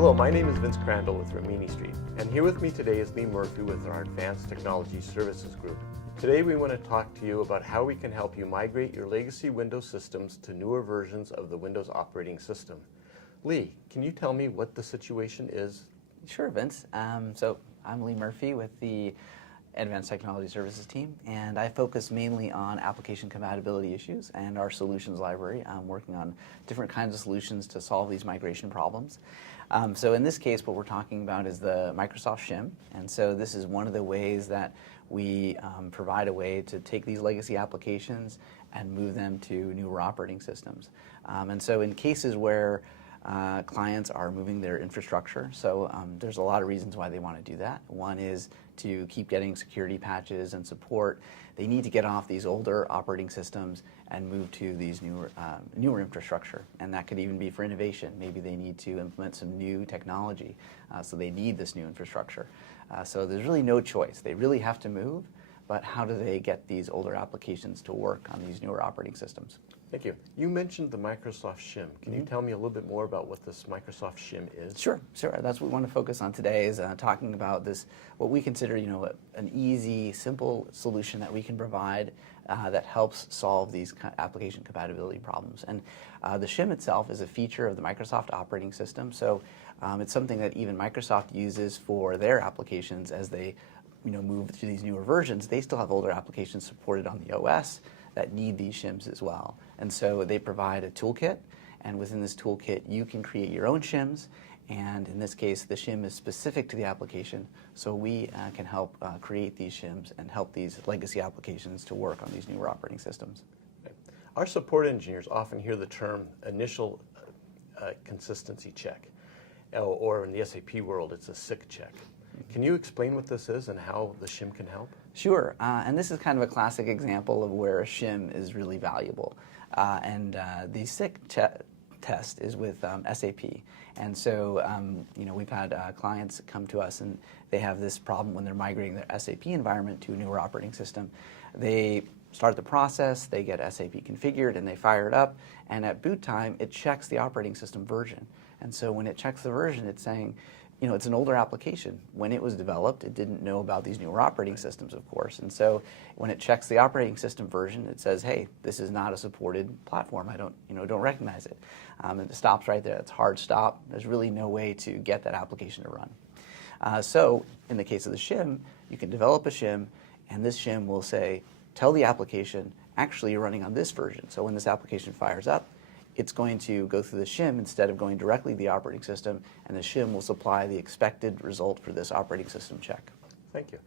Hello, my name is Vince Crandall with Rimini Street, and here with me today is Lee Murphy with our Advanced Technology Services Group. Today we want to talk to you about how we can help you migrate your legacy Windows systems to newer versions of the Windows operating system. Lee, can you tell me what the situation is? Sure, Vince. So I'm Lee Murphy with the Advanced Technology Services team, and I focus mainly on application compatibility issues and our solutions library. I'm working on different kinds of solutions to solve these migration problems. So in this case, what we're talking about is the Microsoft shim, and so this is one of the ways that we provide a way to take these legacy applications and move them to newer operating systems. And so in cases where clients are moving their infrastructure, so there's a lot of reasons why they want to do that. One is to keep getting security patches and support. They need to get off these older operating systems and move to these newer infrastructure, and that could even be for innovation. Maybe they need to implement some new technology, so they need this new infrastructure. So there's really no choice. They really have to move, but how do they get these older applications to work on these newer operating systems? Thank you. You mentioned the Microsoft shim. Can you tell me a little bit more about what this Microsoft shim is? Sure. That's what we want to focus on today is talking about this, what we consider, an easy, simple solution that we can provide that helps solve these application compatibility problems. And the shim itself is a feature of the Microsoft operating system. So it's something that even Microsoft uses for their applications as they move to these newer versions. They still have older applications supported on the OS that need these shims as well. And so they provide a toolkit, and within this toolkit you can create your own shims, and in this case the shim is specific to the application, so we can help create these shims and help these legacy applications to work on these newer operating systems. Our support engineers often hear the term initial consistency check, or in the SAP world it's a SIC check. Can you explain what this is and how the shim can help? Sure, and this is kind of a classic example of where a shim is really valuable. The SIC test is with SAP, and so we've had clients come to us and they have this problem when they're migrating their SAP environment to a newer operating system. They start the process, they get SAP configured, and they fire it up, and at boot time it checks the operating system version. And so when it checks the version, it's saying, it's an older application. When it was developed, it didn't know about these newer operating systems, of course. And so when it checks the operating system version, it says, hey, this is not a supported platform. I don't recognize it. And it stops right there. It's a hard stop. There's really no way to get that application to run. So in the case of the shim, you can develop a shim, and this shim will say, tell the application, actually you're running on this version. So when this application fires up, it's going to go through the shim instead of going directly to the operating system, and the shim will supply the expected result for this operating system check. Thank you.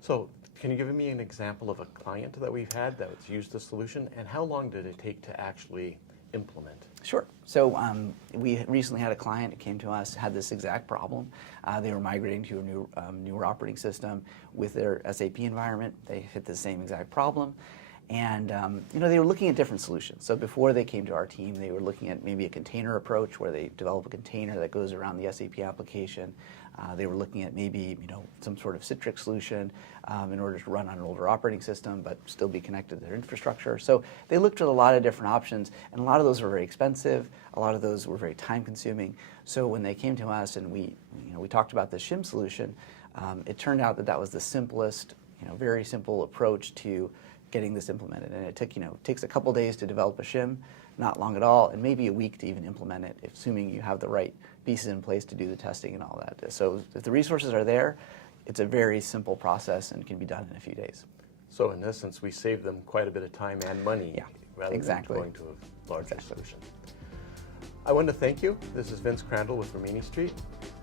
So can you give me an example of a client that we've had that's used the solution, and how long did it take to actually implement? Sure. So we recently had a client that came to us, had this exact problem. They were migrating to a newer operating system with their SAP environment. They hit the same exact problem. And they were looking at different solutions. So before they came to our team, they were looking at maybe a container approach where they develop a container that goes around the SAP application. They were looking at maybe some sort of Citrix solution in order to run on an older operating system but still be connected to their infrastructure. So they looked at a lot of different options, and a lot of those were very expensive. A lot of those were very time consuming. So when they came to us and we talked about the shim solution, it turned out that was the simplest, very simple approach to getting this implemented. And it takes a couple days to develop a shim, not long at all, and maybe a week to even implement it, assuming you have the right pieces in place to do the testing and all that. So if the resources are there, it's a very simple process and can be done in a few days. So in essence, we save them quite a bit of time and money rather than going to a larger solution. I want to thank you. This is Vince Crandall with Rimini Street.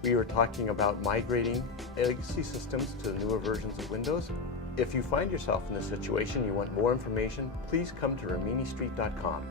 We were talking about migrating legacy systems to newer versions of Windows. If you find yourself in this situation, you want more information, please come to riministreet.com.